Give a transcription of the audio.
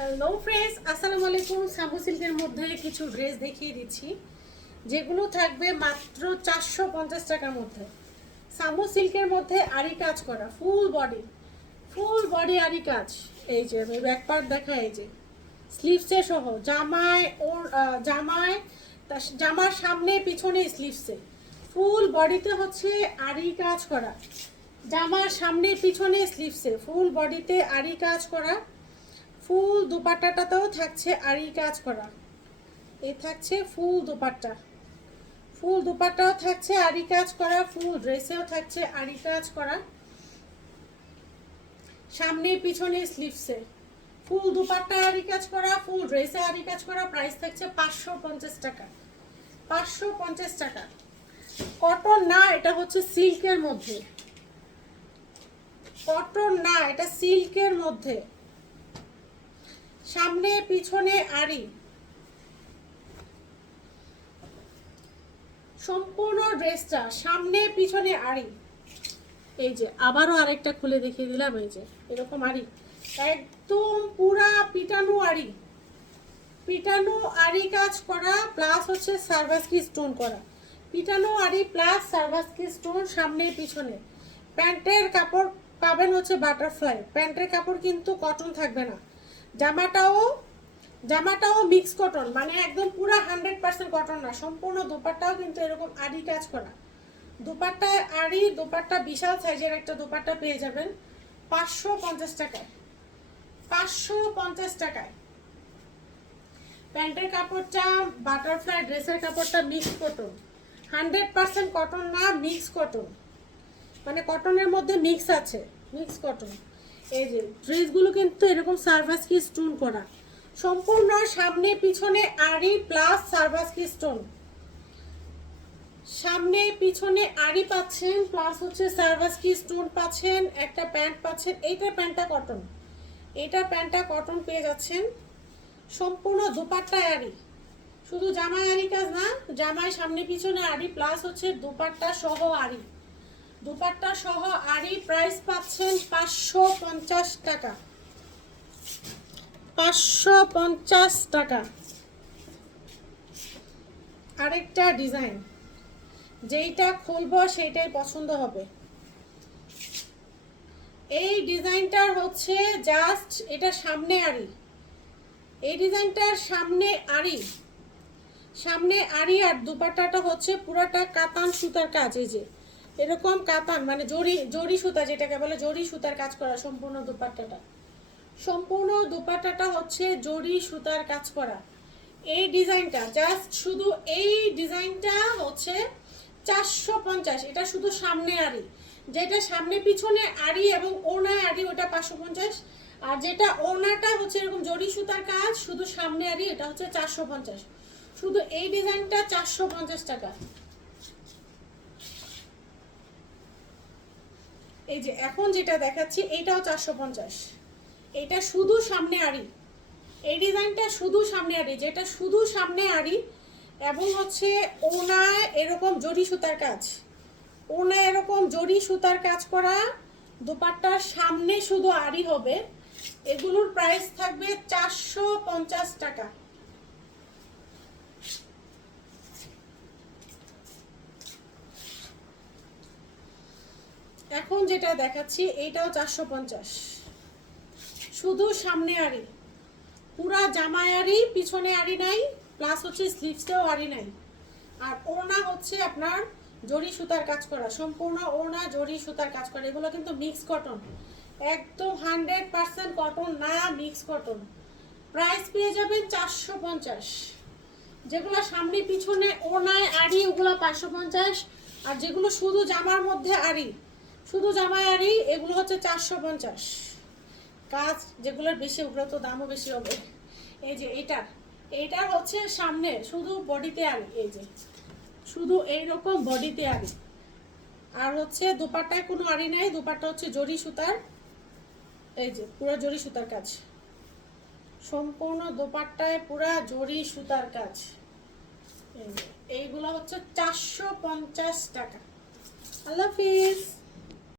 Hello friends আসসালামু আলাইকুম। সাবু সিল্কের মধ্যে কিছু ড্রেস দেখিয়ে দিচ্ছি। যেগুলো থাকবে মাত্র চারশো পঞ্চাশ টাকার মধ্যে। সামু সিল্কের মধ্যে আরি কাজ করা ফুল বডি ফুল বডি আরি কাজ। এই যে ব্যাক পার্ট দেখা এই যে। স্লিভসে সহ, জামায় ওর জামায় জামার সামনে, পিছনে স্লিভসে ফুল বডিতে হচ্ছে আরি কাজ করা। জামার সামনে, পিছনে স্লিভসে ফুল বডিতে আরি কাজ করা। ফুল দুপাট্টাটাতেও থাকছে আরি কাজ করা। এ থাকছে ফুল দুপাট্টা। ফুল দুপাট্টাও থাকছে আরি কাজ করা, ফুল ড্রেসেও থাকছে আরি কাজ করা। সামনে পিছনে স্লিভসে। ফুল দুপাট্টা আরি কাজ করা, ফুল ড্রেসে আরি কাজ করা, প্রাইস থাকছে পাঁচশো পঞ্চাশ টাকা। পাঁচশো পঞ্চাশ টাকা। কটন না, এটা হচ্ছে সিল্কের মধ্যে। কটন না, এটা সিল্কের মধ্যে। সামনে, পিছনে, আড়ি। সম্পূর্ণ ড্রেসটা সামনে, পিছনে, আড়ি। এই যে, আবারও আরেকটা খুলে দেখিয়ে দিলাম, এই যে, এরকম আড়ি। একদম পুরা পিটানো আড়ি। পিটানো আড়ি কাজ করা প্লাস হচ্ছে সার্ভাসকি স্টোন করা। পিটানো আড়ি প্লাস সার্ভাসকি স্টোন সামনে, পিছনে। প্যান্টের কাপড় পাবেন হচ্ছে বাটারফ্লাই প্যান্টের কাপড় কিন্তু কটন থাকবে না। জামাটাও জামাটাও মিক্স কটন মানে একদম পুরো হান্ড্রেড পার্সেন্ট কটন না, সম্পূর্ণ দুপাট্টাও কিন্তু এরকম আড়ি কাজ করা। দুপাট্টায় আড়ি, দুপাট্টা বিশাল সাইজের একটা দুপাট্টা পেয়ে যাবেন পাঁচশো পঞ্চাশ টাকায়। পাঁচশো পঞ্চাশ টাকায়। প্যান্টের কাপড়টা বাটারফ্লাই ড্রেসের কাপড়টা mix cotton hundred percent cotton না মিক্স কটন মানে কটনের মধ্যে মিক্স আছে মিক্স কটন এই যে, ড্রেসগুলো কিন্তু এরকম সার্ভাস কি স্টোন করা। সম্পূর্ণ সামনে, পিছনে আড়ি প্লাস সার্ভাস কি স্টোন। সামনে, পিছনে আড়ি পাচ্ছেন প্লাস হচ্ছে সার্ভাস কি স্টোন পাচ্ছেন, একটা প্যান্ট পাচ্ছেন, এইটার প্যান্টটা কটন এইটার প্যান্টটা কটন পেয়ে যাচ্ছেন। সম্পূর্ণ দুপাট্টায় আড়ি। শুধু জামায় আড়ি কাজ না জামায় সামনে, পিছনে আড়ি প্লাস হচ্ছে দুপাট্টা সহ আড়ি। দুপাট্টা সহ আড়ি প্রাইস পাচ্ছেন পাঁচশো পঞ্চাশ টাকা। পাঁচশো পঞ্চাশ টাকা। আরেকটা ডিজাইন। যেইটা খুলবো সেইটাই পছন্দ হবে। এই ডিজাইনটার হচ্ছে জাস্ট এটা সামনে আড়ি। এই ডিজাইনটার সামনে আড়ি। সামনে আড়ি আর দুপাট্টাটা হচ্ছে পুরাটা কাতান সুতার কাজ, এই যে। এরকম কাতান মানে জরি জরি সুতা যেটাকে বলে, জরি সুতার কাজ করা, সম্পূর্ণ দুপাট্টাটা। সম্পূর্ণ দুপাট্টাটা হচ্ছে জরি সুতার কাজ করা। এই ডিজাইনটা জাস্ট শুধু এই ডিজাইনটা হচ্ছে চারশো পঞ্চাশ, এটা শুধু সামনে আড়ি। যেটা সামনে পিছনে আড়ি এবং ওনায় আড়ি, ওটা পাঁচশো পঞ্চাশ। আর যেটা ওনাটা হচ্ছে এরকম জরি সুতার কাজ, শুধু সামনে আড়ি, এটা হচ্ছে চারশো পঞ্চাশ। শুধু এই ডিজাইনটা চারশো পঞ্চাশ টাকা। এই যে এখন যেটা দেখাচ্ছি, এইটাও চারশো পঞ্চাশ। এটা শুধু সামনে আড়ি। এই ডিজাইনটা শুধু সামনে আড়ি, যেটা শুধু সামনে আড়ি এবং হচ্ছে ওনায় এরকম জরি সুতার কাজ। ওনায় এরকম জরি সুতার কাজ করা, দুপাট্টার সামনে শুধু আড়ি হবে। এগুলোর প্রাইস থাকবে চারশো পঞ্চাশ টাকা। এখন যেটা দেখাচ্ছি, এইটাও চারশো পঞ্চাশ। শুধু সামনে আড়ি। পুরা জামায় আড়ি, পিছনে আড়ি নাই প্লাস হচ্ছে স্লিভসটাও আড়ি নাই। আর ওনা হচ্ছে আপনার জরি সুতার কাজ করা, সম্পূর্ণ ওনা জরি সুতার কাজ করা। এগুলো কিন্তু মিক্স কটন একদম হান্ড্রেড পার্সেন্ট কটন না মিক্স কটন প্রাইস পেয়ে যাবেন চারশো পঞ্চাশ। যেগুলো সামনে, পিছনে ওনায় আড়ি, ওগুলো পাঁচশো পঞ্চাশ। আর যেগুলো শুধু জামার মধ্যে আড়ি শুধু জামায় আড়ি এগুলো হচ্ছে চারশো পঞ্চাশ। কাজ যেগুলোর বেশি, ওগুলো তো দামও বেশি হবে। এই যে এইটার এইটার হচ্ছে সামনে, শুধু বডিতে আড়ি এই যে। শুধু এইরকম বডিতে আড়ি আর হচ্ছে দুপাট্টায় কোনো আড়ি নাই, দুপাট্টা হচ্ছে জরি সুতার। এই যে, পুরো জরি সুতার কাজ। সম্পূর্ণ দোপাট্টায় পুরা জরি সুতার কাজ। এইগুলো হচ্ছে চারশো পঞ্চাশ টাকা। আল্লাহ হাফিজ।